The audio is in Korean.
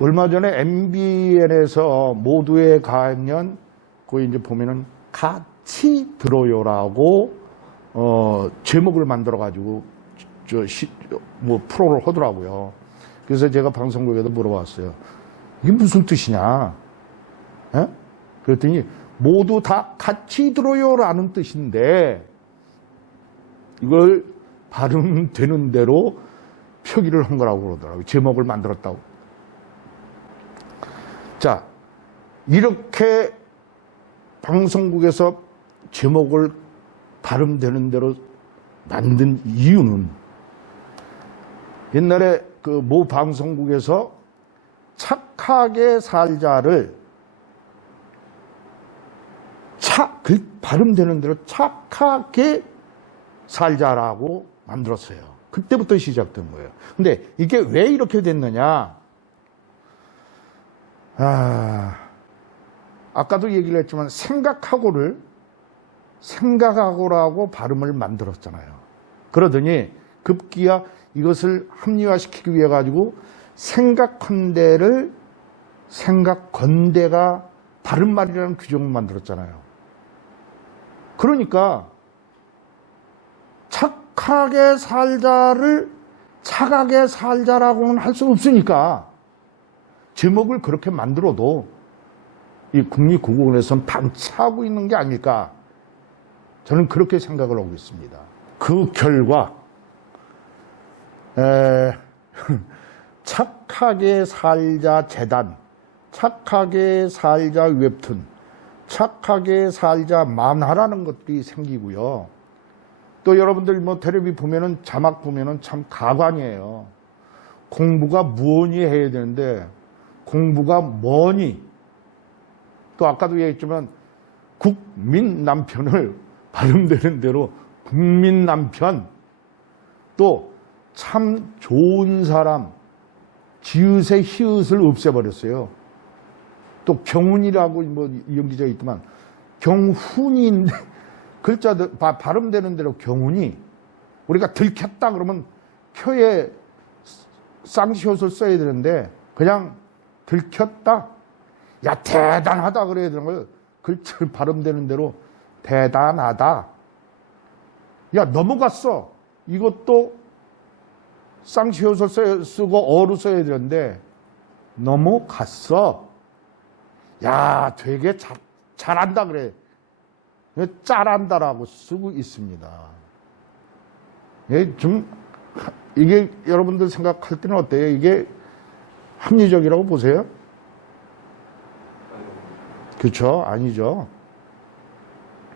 얼마 전에 MBN에서 모두의 가면 거기 이제 보면은 같이 들어요라고 어 제목을 만들어 가지고 저뭐 프로를 하더라고요. 그래서 제가 방송국에도 물어봤어요. 이게 무슨 뜻이냐? 예? 그랬더니 모두 다 같이 들어요라는 뜻인데 이걸 발음되는 대로 표기를 한 거라고 그러더라고요. 제목을 만들었다고. 자, 이렇게 방송국에서 제목을 발음되는 대로 만든 이유는 옛날에 그 모 방송국에서 착하게 살자를 차, 그 발음되는 대로 착하게 살자라고 만들었어요. 그때부터 시작된 거예요. 근데 이게 왜 이렇게 됐느냐? 아, 아까도 얘기를 했지만 생각하고를 생각하고라고 발음을 만들었잖아요. 그러더니 급기야 이것을 합리화시키기 위해 가지고 생각컨대를 생각건대가 다른 말이라는 규정을 만들었잖아요. 그러니까 착하게 살자를 착하게 살자라고는 할 수 없으니까 제목을 그렇게 만들어도 이 국립국어원에서는 반차하고 있는 게 아닐까 저는 그렇게 생각을 하고 있습니다. 그 결과 에, 착하게 살자 재단, 착하게 살자 웹툰, 착하게 살자 만화라는 것들이 생기고요. 또 여러분들 뭐 텔레비 보면은 자막 보면은 참 가관이에요. 공부가 무언이 해야 되는데 공부가 뭐니? 또 아까도 얘기했지만 국민 남편을 발음되는 대로 국민 남편 또 참 좋은 사람 지읒의 히읗을 없애버렸어요. 또 경훈이라고 뭐 연기자 있지만 경훈인데 글자들 바- 발음되는 대로 경훈이 우리가 들켰다 그러면 표에 쌍시옷을 써야 되는데 그냥 들켰다. 야 대단하다 그래야 되는 거예요. 글자를 발음되는 대로 대단하다. 야 넘어갔어. 이것도 쌍시옷을 쓰고 어로 써야 되는데 넘어갔어. 야 되게 잘, 잘한다 그래. 잘한다라고 쓰고 있습니다. 예, 좀 이게 여러분들 생각할 때는 어때요? 이게 합리적이라고 보세요? 그렇죠? 아니죠.